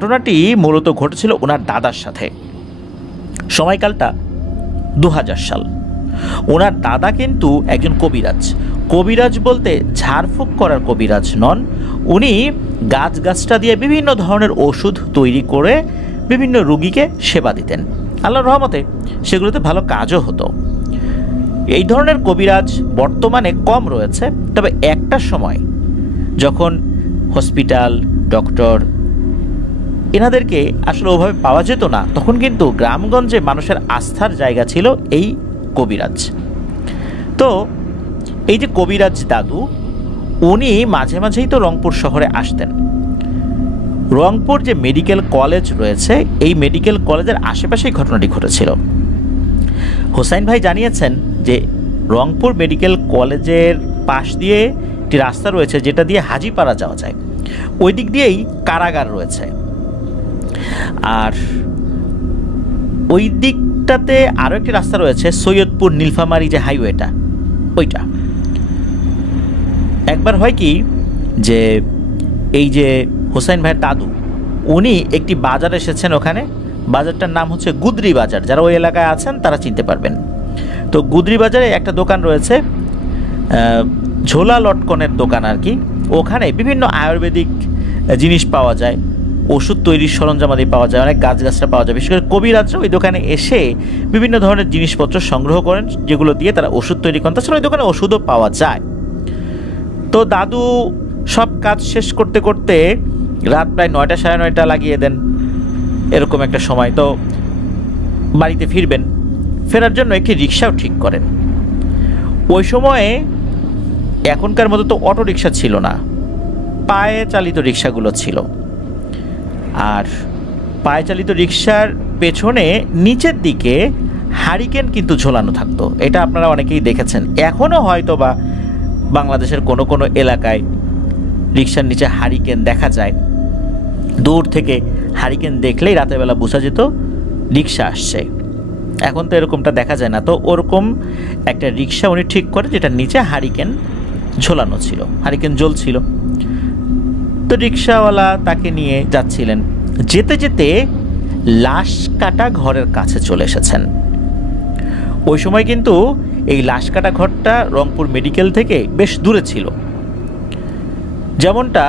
ঘটনাটি মূলত ঘটেছিল ওনার দাদার সাথে। সময়কালটা ২০০০ সাল। ওনার দাদা কিন্তু একজন কবিরাজ। কবিরাজ বলতে ঝাড়ফুঁক করার কবিরাজ নন, উনি গাছটা দিয়ে বিভিন্ন ধরনের ওষুধ তৈরি করে বিভিন্ন রোগীকে সেবা দিতেন। আল্লাহর রহমতে সেগুলোতে ভালো কাজও হতো। এই ধরনের কবিরাজ বর্তমানে কম রয়েছে, তবে একটা সময় যখন হসপিটাল, ডক্টর এনাদেরকে আসলে ওভাবে পাওয়া যেত না, তখন কিন্তু গ্রামগঞ্জে মানুষের আস্থার জায়গা ছিল এই কবিরাজ। তো এই যে কবিরাজ দাদু, উনি মাঝে মাঝেই তো রংপুর শহরে আসতেন। রংপুর যে মেডিকেল কলেজ রয়েছে, এই মেডিকেল কলেজের আশেপাশেই ঘটনাটি ঘটেছিল। হোসাইন ভাই জানিয়েছেন যে রংপুর মেডিকেল কলেজের পাশ দিয়ে একটি রাস্তা রয়েছে যেটা দিয়ে হাজীপাড়া যাওয়া যায়, ওই দিক দিয়েই কারাগার রয়েছে। আর ওই দিকটাতে আরও একটি রাস্তা রয়েছে, সৈয়দপুর নীলফামারী যে হাইওয়েটা, ওইটা। একবার হয় কি যে এই যে হোসাইন ভাইয়ের দাদু, উনি একটি বাজার এসেছেন, ওখানে বাজারটার নাম হচ্ছে গুদরি বাজার। যারা ওই এলাকায় আছেন তারা চিনতে পারবেন। তো গুদরি বাজারে একটা দোকান রয়েছে, ঝোলা লটকনের দোকান আর কি। ওখানে বিভিন্ন আয়ুর্বেদিক জিনিস পাওয়া যায়, ওষুধ তৈরির সরঞ্জামাদি পাওয়া যায়, অনেক গাছগাছরা পাওয়া যায়। বিশেষ করে কবিরাজরা ওই দোকানে এসে বিভিন্ন ধরনের জিনিসপত্র সংগ্রহ করেন, যেগুলো দিয়ে তারা ওষুধ তৈরি করেন। তাছাড়া ওই দোকানে ওষুধও পাওয়া যায়। তো দাদু সব কাজ শেষ করতে করতে রাত প্রায় ৯টা সাড়ে ৯টা লাগিয়ে দেন, এরকম একটা সময়। তো বাড়িতে ফিরবেন, ফেরার জন্য একটি রিক্সাও ঠিক করেন। ওই সময়ে এখনকার মতো তো অটো রিক্সা ছিল না, পায়ে চালিত রিক্সাগুলো ছিল। আর পায়ে চালিত রিক্সার পেছনে নিচের দিকে হারিকেন কিন্তু ঝোলানো থাকতো, এটা আপনারা অনেকেই দেখেছেন। এখনও হয়তো বা বাংলাদেশের কোনো কোনো এলাকায় রিক্সার নিচে হারিকেন দেখা যায়। দূর থেকে হারিকেন দেখলেই রাতের বেলা বোঝা যেত রিক্সা আসছে। এখন তো এরকমটা দেখা যায় না। তো ওরকম একটা রিক্সা উনি ঠিক করে, যেটার নিচে হারিকেন ঝোলানো ছিল, হারিকেন জ্বলছিল। তো রিক্সাওয়ালা তাকে নিয়ে যাচ্ছিলেন। যেতে যেতে লাশ কাটা ঘরের কাছে চলে এসেছেন। ওই সময় কিন্তু এই লাশ কাটা ঘরটা রংপুর মেডিকেল থেকে বেশ দূরে ছিল। যেমনটা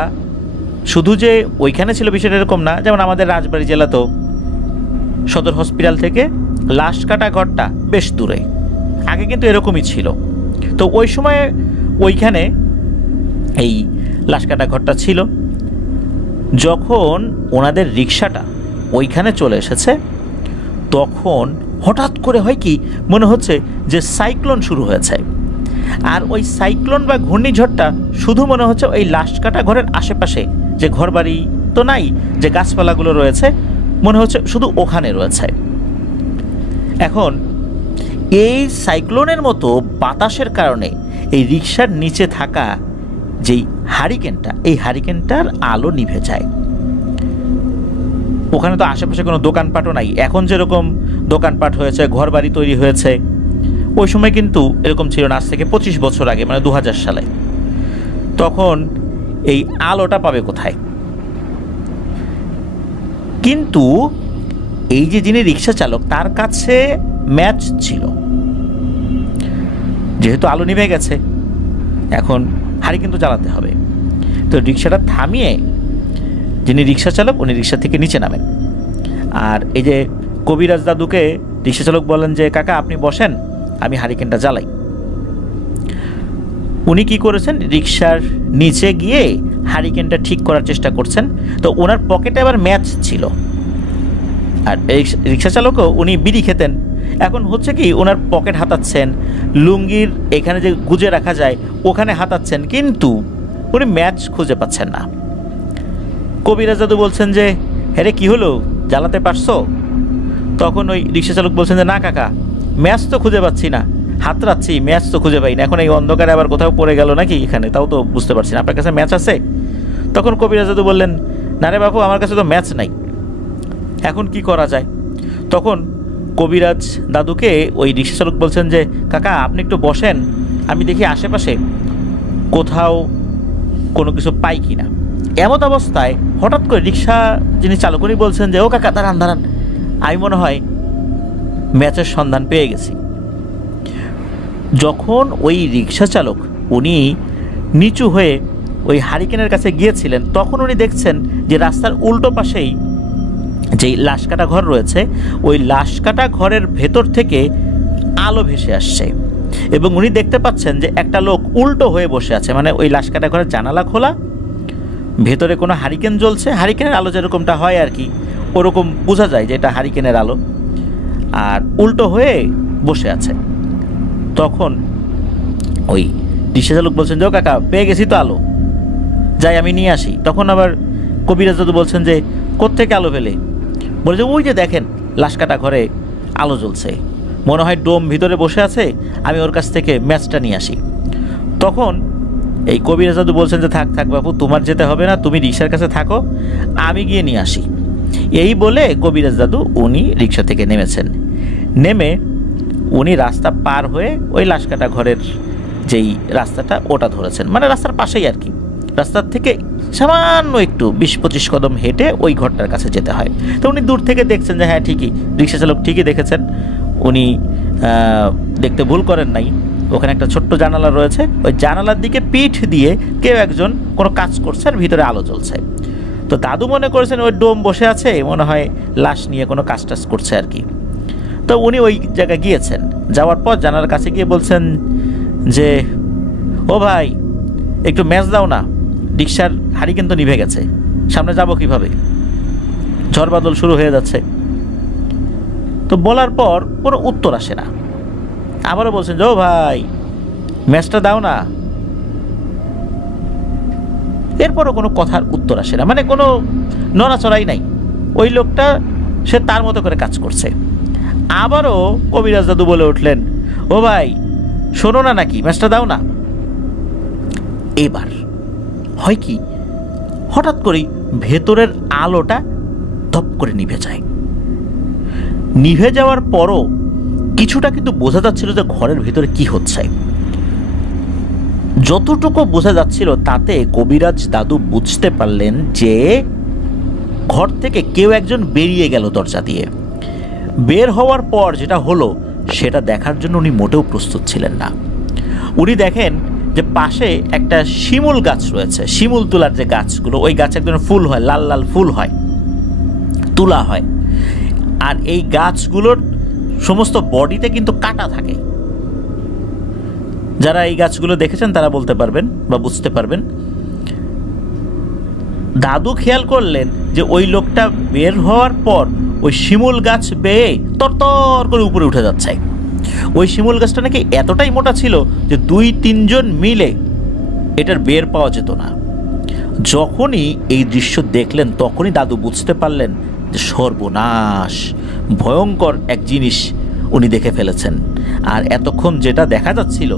শুধু যে ওইখানে ছিল বিষয়টা এরকম না, যেমন আমাদের রাজবাড়ী জেলা তো সদর হসপিটাল থেকে লাশ কাটা ঘরটা বেশ দূরে, আগে কিন্তু এরকমই ছিল। তো ওই সময় ওইখানে এই লাশ কাটা ঘরটা ছিল। যখন ওনাদের রিক্সাটা ওইখানে চলে এসেছে, তখন হঠাৎ করে হয় কি, মনে হচ্ছে যে সাইক্লোন শুরু হয়েছে। আর ওই সাইক্লোন বা ঘূর্ণিঝড়টা শুধু মনে হচ্ছে ওই লাশ কাটা ঘরের আশেপাশে, যে ঘরবাড়ি তো নাই, যে গাছপালাগুলো রয়েছে, মনে হচ্ছে শুধু ওখানে রয়েছে। এখন এই সাইক্লোনের মতো বাতাসের কারণে এই রিক্সার নিচে থাকা যেই হারিকেনটা, এই হারিকেনটার আলো নিভে যায়। ওখানে তো আশেপাশে কোনো দোকানপাটও নাই। এখন যেরকম দোকানপাট হয়েছে, ঘরবাড়ি তৈরি হয়েছে, ওই সময় কিন্তু এরকম ছিল না। আজ থেকে ২৫ বছর আগে, মানে ২০০০ সালে। তখন এই আলোটা পাবে কোথায়? কিন্তু এই যে যিনি রিক্সা চালক, তার কাছে ম্যাচ ছিল। যেহেতু আলো নিভে গেছে, এখন হাড়ি কিন্তু জ্বালাতে হবে। তো রিক্সাটা থামিয়ে যিনি রিক্সা চালক, উনি রিক্সা থেকে নিচে নামেন। আর এই যে কবিরাজ দাদুকে রিক্সা চালক বলেন যে, কাকা আপনি বসেন, আমি হারিকেনটা জ্বালাই। উনি কি করেছেন, রিক্সার নিচে গিয়ে হারিকেনটা ঠিক করার চেষ্টা করছেন। তো ওনার পকেটে আবার ম্যাচ ছিল। আর রিক্সা চালকও উনি বিড়ি খেতেন। এখন হচ্ছে কি, ওনার পকেট হাতাচ্ছেন, লুঙ্গির এখানে যে গুজে রাখা যায় ওখানে হাতাচ্ছেন, কিন্তু উনি ম্যাচ খুঁজে পাচ্ছেন না। কবিরাজ দাদু বলছেন যে, হ্যাঁ কি হলো, জ্বালাতে পারছো? তখন ওই রিক্সা চালক বলছেন যে, না কাকা, ম্যাচ তো খুঁজে পাচ্ছি না, হাতড়াচ্ছি, ম্যাচ তো খুঁজে পাই না। এখন এই অন্ধকারে আবার কোথাও পড়ে গেল নাকি এখানে, তাও তো বুঝতে পারছি না। আপনার কাছে ম্যাচ আছে? তখন কবিরাজ দাদু বললেন, না রে বাবু, আমার কাছে তো ম্যাচ নাই। এখন কি করা যায়? তখন কবিরাজ দাদুকে ওই রিক্সা চালক বলছেন যে, কাকা আপনি একটু বসেন, আমি দেখি আশেপাশে কোথাও কোনো কিছু পাই কি না। এমত অবস্থায় হঠাৎ করে রিক্সা যিনি চালক উনি বলছেন যে ও কাকা দাঁড়ান দাঁড়ান, আমি মনে হয় ম্যাচের সন্ধান পেয়ে গেছি। যখন ওই রিক্সা চালক উনি নিচু হয়ে ওই হারিকেনের কাছে গিয়েছিলেন, তখন উনি দেখছেন যে রাস্তার উল্টো পাশেই যেই লাশ কাটা ঘর রয়েছে, ওই লাশ কাটা ঘরের ভেতর থেকে আলো ভেসে আসছে এবং উনি দেখতে পাচ্ছেন যে একটা লোক উল্টো হয়ে বসে আছে। মানে ওই লাশ কাটা ঘরের জানালা খোলা, ভেতরে কোনো হারিকেন জ্বলছে, হারিকেনের আলো যেরকমটা হয় আর কি, ওরকম বোঝা যায় যে এটা হারিকেনের আলো, আর উল্টো হয়ে বসে আছে। তখন ওই রিক্সা চালক বলছেন যে ও কাকা পেয়ে গেছি তো আলো, যাই আমি নিয়ে আসি। তখন আবার কবিরাজ দাদু বলছেন যে কোত্থেকে আলো পেলে? বলে যে ওই যে দেখেন লাশ কাটা ঘরে আলো জ্বলছে, মনে হয় ডোম ভিতরে বসে আছে, আমি ওর কাছ থেকে ম্যাচটা নিয়ে আসি। তখন এই কবিরাজ দাদু বলছেন যে থাক থাক বাবু, তোমার যেতে হবে না, তুমি রিক্সার কাছে থাকো, আমি গিয়ে নিয়ে আসি। এই বলে কবিরাজ দাদু উনি রিক্সা থেকে নেমেছেন। নেমে উনি রাস্তা পার হয়ে ওই লাশ কাটা ঘরের যেই রাস্তাটা ওটা ধরেছেন, মানে রাস্তার পাশেই আর কি। রাস্তার থেকে সামান্য একটু 20-25 কদম হেঁটে ওই ঘরটার কাছে যেতে হয়। তো উনি দূর থেকে দেখছেন যে হ্যাঁ ঠিকই, রিক্সা চালক ঠিকই দেখেছেন, উনি দেখতে ভুল করেন নাই। ওখানে একটা ছোট্ট জানালা রয়েছে, ওই জানালার দিকে পিঠ দিয়ে কেউ একজন কোনো কাজ করছে আর ভিতরে আলো জ্বলছে। তো দাদু মনে করেছেন ওই ডোম বসে আছে, মনে হয় লাশ নিয়ে কোনো কাজ টাজ করছে আর কি। তো উনি ওই জায়গায় গিয়েছেন, যাওয়ার পর জানালার কাছে গিয়ে বলছেন যে ও ভাই একটু ম্যাচ দাও না, রিক্সার হারিকেন তো নিভে গেছে, সামনে যাব কিভাবে, ঝড় বাদল শুরু হয়ে যাচ্ছে। তো বলার পর কোনো উত্তর আসে না। আবারও বলছেন যে ও ভাই ম্যাচটা দাও না, এরপরও কোনো কথার উত্তর আসে না, মানে কোনো নড়াচড়াই নাই। ওই লোকটা সে তার মতো করে কাজ করছে। আবারও কবিরাজ দাদু বলে উঠলেন ও ভাই শোনো না নাকি, ম্যাচটা দাও না। এবার হয় কি, হঠাৎ করেই ভেতরের আলোটা ধপ করে নিভে যায়। নিভে যাওয়ার পরও কিছুটা কিন্তু বোঝা যাচ্ছিল যে ঘরের ভেতরে কি হচ্ছে। যতটুকু বোঝা যাচ্ছিল তাতে কবিরাজ দাদু বুঝতে পারলেন যে ঘর থেকে কেউ একজন বেরিয়ে গেল দরজা দিয়ে। বের হওয়ার পর যেটা হলো সেটা দেখার জন্য উনি মোটেও প্রস্তুত ছিলেন না। উনি দেখেন যে পাশে একটা শিমুল গাছ রয়েছে, শিমুল তুলার যে গাছগুলো, ওই গাছ একদম ফুল হয়, লাল লাল ফুল হয়, তুলা হয়। আর এই গাছগুলোর সমস্ত বডিতে কিন্তু কাটা থাকে। যারা এই গাছগুলো দেখেছেন তারা বলতে পারবেন বা বুঝতে পারবেন। দাদু খেয়াল করলেন যে ওই লোকটা বের হওয়ার পর ওই শিমুল গাছ বেয়ে তরতর করে উপরে উঠে যাচ্ছে। ওই শিমুল গাছটা নাকি এতটাই মোটা ছিল যে 2-3 জন মিলে এটার বের পাওয়া যেত না। যখনই এই দৃশ্য দেখলেন তখনই দাদু বুঝতে পারলেন যে সর্বনাশ, ভয়ঙ্কর এক জিনিস উনি দেখে ফেলেছেন। আর এতক্ষণ যেটা দেখা যাচ্ছিল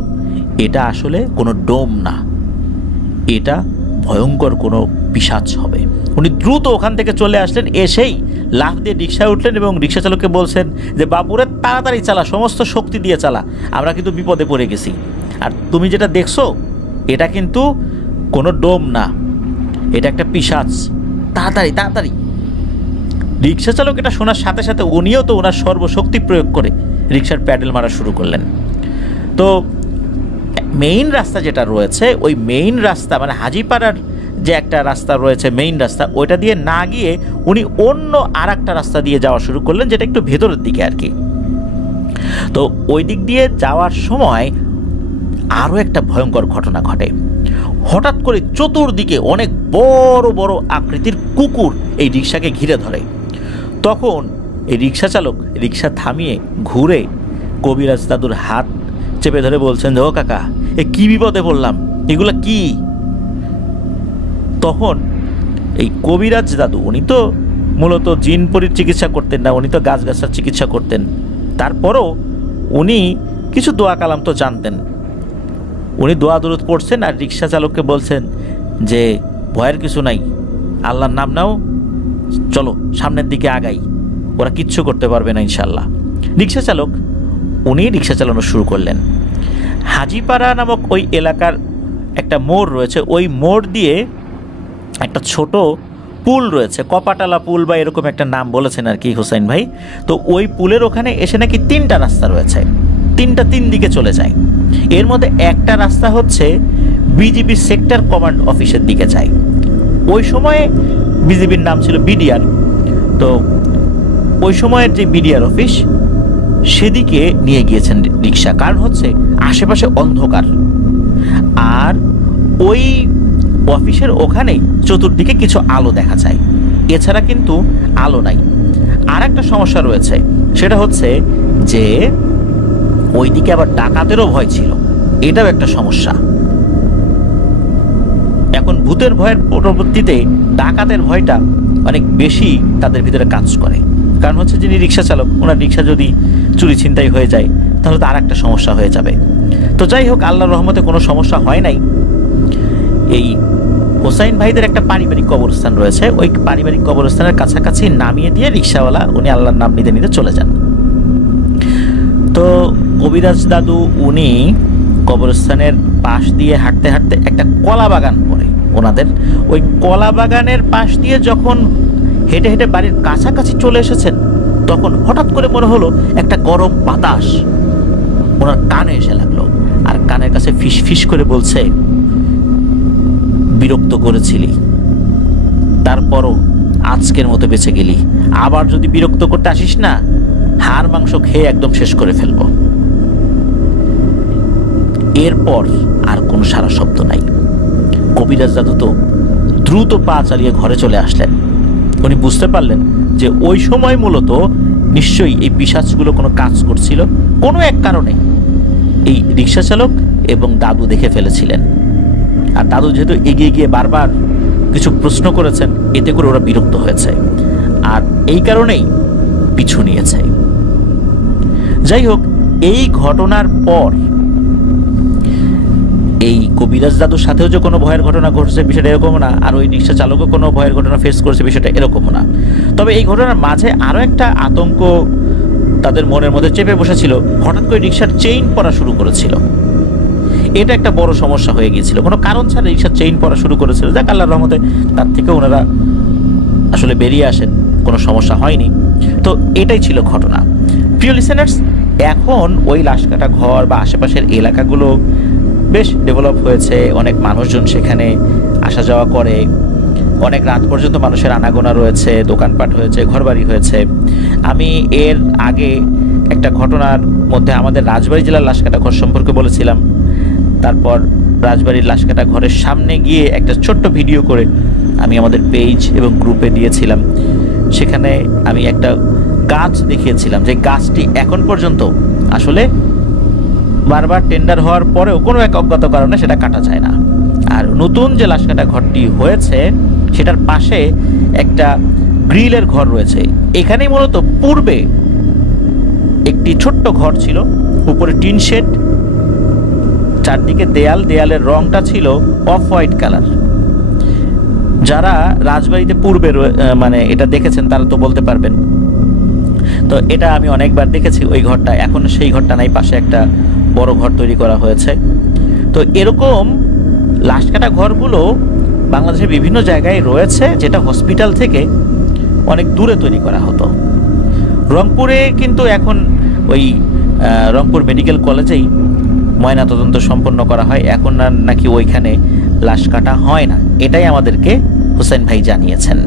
এটা আসলে কোনো ডোম না, এটা ভয়ঙ্কর কোনো পিশাচ হবে। উনি দ্রুত ওখান থেকে চলে আসলেন, এসেই লাফ দিয়ে রিক্সায় উঠলেন এবং রিক্সা চালককে বলছেন যে বাবুরে তাড়াতাড়ি চালা, সমস্ত শক্তি দিয়ে চালা, আমরা কিন্তু বিপদে পড়ে গেছি। আর তুমি যেটা দেখছো এটা কিন্তু কোনো ডোম না, এটা একটা পিশাচ, তাড়াতাড়ি তাড়াতাড়ি। রিক্সা চালক এটা শোনার সাথে সাথে উনিও তো ওনার সর্বশক্তি প্রয়োগ করে রিক্সার প্যাডেল মারা শুরু করলেন। তো মেইন রাস্তা যেটা রয়েছে, ওই মেইন রাস্তা মানে হাজিপাড়ার যে একটা রাস্তা রয়েছে মেইন রাস্তা, ওইটা দিয়ে না গিয়ে উনি অন্য আর একটা রাস্তা দিয়ে যাওয়া শুরু করলেন, যেটা একটু ভেতরের দিকে আর কি। তো ওই দিক দিয়ে যাওয়ার সময় আরও একটা ভয়ঙ্কর ঘটনা ঘটে। হঠাৎ করে চতুর্দিকে অনেক বড় বড় আকৃতির কুকুর এই রিক্সাকে ঘিরে ধরে। তখন এই রিক্সা চালক রিক্সা থামিয়ে ঘুরে কবিরাজ দাদুর হাত চেপে ধরে বলছেন যে ও কাকা এ কি বিপদে পড়লাম, এগুলা কি? তখন এই কবিরাজ দাদু উনি তো মূলত জিন পরির চিকিৎসা করতেন না, উনি তো গাছগাছার চিকিৎসা করতেন। তারপরও উনি কিছু দোয়া কালাম তো জানতেন। উনি দোয়া দরুদ পড়ছেন আর রিক্সা চালককে বলছেন যে ভয়ের কিছু নাই, আল্লাহর নাম নাও, চলো সামনের দিকে আগাই, ওরা কিচ্ছু করতে পারবে না ইনশাল্লাহ। রিক্সা চালক উনি রিক্সা চালানো শুরু করলেন। হাজিপাড়া নামক ওই এলাকার একটা মোড় রয়েছে, ওই মোড় দিয়ে একটা ছোট পুল রয়েছে, কপাটালা পুল বা এরকম একটা নাম বলেছেন আর কি হোসেন ভাই। তো ওই পুলের ওখানে এসে নাকি 3টা রাস্তা রয়েছে, 3টা 3 দিকে চলে যায়। এর মধ্যে একটা রাস্তা হচ্ছে বিজিবি সেক্টর কমান্ড অফিসের দিকে যায়। ওই সময়ে বিজিবির নাম ছিল বিডিআর। তো ওই সময়ের যে বিডিআর অফিস সেদিকে নিয়ে গিয়েছেন রিক্সা, কারণ হচ্ছে আশেপাশে অন্ধকার, আর ওই অফিসের ওখানেই চতুর্দিকে কিছু আলো দেখা যায়, এছাড়া কিন্তু আলো নাই। আর একটা সমস্যা রয়েছে, সেটা হচ্ছে যে ওইদিকে আবার ডাকাতেরও ভয় ছিল, এটাও একটা সমস্যা। এখন ভূতের ভয়ের পরবর্তীতে ডাকাতের ভয়টা অনেক বেশি তাদের ভিতরে কাজ করে, কারণ হচ্ছে যিনি রিক্সা চালক, ওনার রিক্সা যদি চুরি ছিনতাই হয়ে যায় তাহলে তো আর একটা সমস্যা হয়ে যাবে। তো যাই হোক, আল্লাহর রহমতে কোনো সমস্যা হয় নাই। এই হোসাইন ভাইদের একটা পারিবারিক কবরস্থান রয়েছে, ওই পারিবারিক কবরস্থানের কাছাকাছি নামিয়ে দিয়ে রিক্সাওয়ালা উনি আল্লাহর নাম নিতে নিতে চলে যান। তো কবিরাজ দাদু উনি কবরস্থানের পাশ দিয়ে হাঁটতে হাঁটতে একটা কলা বাগান পড়ে ওনাদের, ওই কলা বাগানের পাশ দিয়ে যখন হেঁটে হেঁটে বাড়ির কাছাকাছি চলে এসেছেন, তখন হঠাৎ করে মনে হলো একটা গরম বাতাস ওনার কানে এসে লাগলো, আর কানের কাছে ফিস ফিস করে বলছে, বিরক্ত করেছিলি, তারপরও আজকের মতো বেঁচে গেলি, আবার যদি বিরক্ত করতে আসিস না, হাড় মাংস খেয়ে একদম শেষ করে ফেলবো। এরপর আর কোনো সারা শব্দ নাই। কবিরাজ দাদু তো দ্রুত পা চালিয়ে ঘরে চলে আসলেন। উনি বুঝতে পারলেন যে ওই সময় মূলত নিশ্চয়ই এই পিশাচগুলো কোনো কাজ করছিল, কোনো এক কারণে এই রিক্সা চালক এবং দাদু দেখে ফেলেছিলেন। আর দাদু যেহেতু এগিয়ে গিয়ে বারবার কিছু প্রশ্ন করেছেন, এতে করে ওরা বিরক্ত হয়েছে, আর এই কারণেই পিছু নিয়েছে। যাই হোক, এই ঘটনার পর এই কবিরাজ দাদুর সাথেও যে কোনো ভয়ের ঘটনা ঘটছে বিষয়টা এরকম না, আর ওই রিক্সা চালকও কোনো ভয়ের ঘটনা ফেস করছে বিষয়টা এরকম না। তবে এই ঘটনার মাঝে আরও একটা আতঙ্ক তাদের মনের মধ্যে চেপে বসেছিল। হঠাৎ করে রিক্সার চেইন পড়া শুরু করেছিল, এটা একটা বড় সমস্যা হয়ে গিয়েছিল। কোনো কারণ ছাড়া রিক্সার চেইন পড়া শুরু করেছিল, যাক আল্লাহর রহমতে তার থেকে ওনারা আসলে বেরিয়ে আসেন, কোনো সমস্যা হয়নি। তো এটাই ছিল ঘটনা। প্রিয় লিসেনার্স, এখন ওই লাশকাটা ঘর বা আশেপাশের এলাকাগুলো বেশ ডেভেলপ হয়েছে, অনেক মানুষজন সেখানে আসা যাওয়া করে, অনেক রাত পর্যন্ত মানুষের আনাগোনা রয়েছে, দোকানপাট হয়েছে, ঘরবাড়ি হয়েছে। আমি এর আগে একটা ঘটনার মধ্যে আমাদের রাজবাড়ী জেলার লাশকাটা ঘর সম্পর্কে বলেছিলাম, তারপর রাজবাড়ির লাশকাটা ঘরের সামনে গিয়ে একটা ছোট্ট ভিডিও করে আমি আমাদের পেজ এবং গ্রুপে দিয়েছিলাম। সেখানে আমি একটা গাছ দেখিয়েছিলাম, যে গাছটি এখন পর্যন্ত আসলে বারবার টেন্ডার হওয়ার পরেও কোনো এক অজ্ঞাত কারণে সেটা কাটা যায় না। আর নতুন যে লাশকাটা ঘরটি হয়েছে সেটার পাশে একটা গ্রিলের ঘর রয়েছে। এখানেই মূলত পূর্বে একটি ছোট্ট ঘর ছিল, উপরে টিন শেড, চারদিকে দেয়াল, দেয়ালের রংটা ছিল অফ হোয়াইট কালার। যারা রাজবাড়িতে পূর্বে মানে এটা দেখেছেন তারা তো বলতে পারবেন। তো এটা আমি অনেকবার দেখেছি ওই ঘরটা, এখন সেই ঘরটা নাই, পাশে একটা বড় ঘর তৈরি করা হয়েছে। তো এরকম লাশকাটা ঘরগুলো বাংলাদেশের বিভিন্ন জায়গায় রয়েছে, যেটা হসপিটাল থেকে অনেক দূরে তৈরি করা হতো। রংপুরে কিন্তু এখন ওই রংপুর মেডিকেল কলেজেই ময়নাতদন্ত সম্পন্ন করা হয়, এখন নাকি ওইখানে লাশ কাটা হয় না, এটাই আমাদেরকে হোসেন ভাই জানিয়েছেন।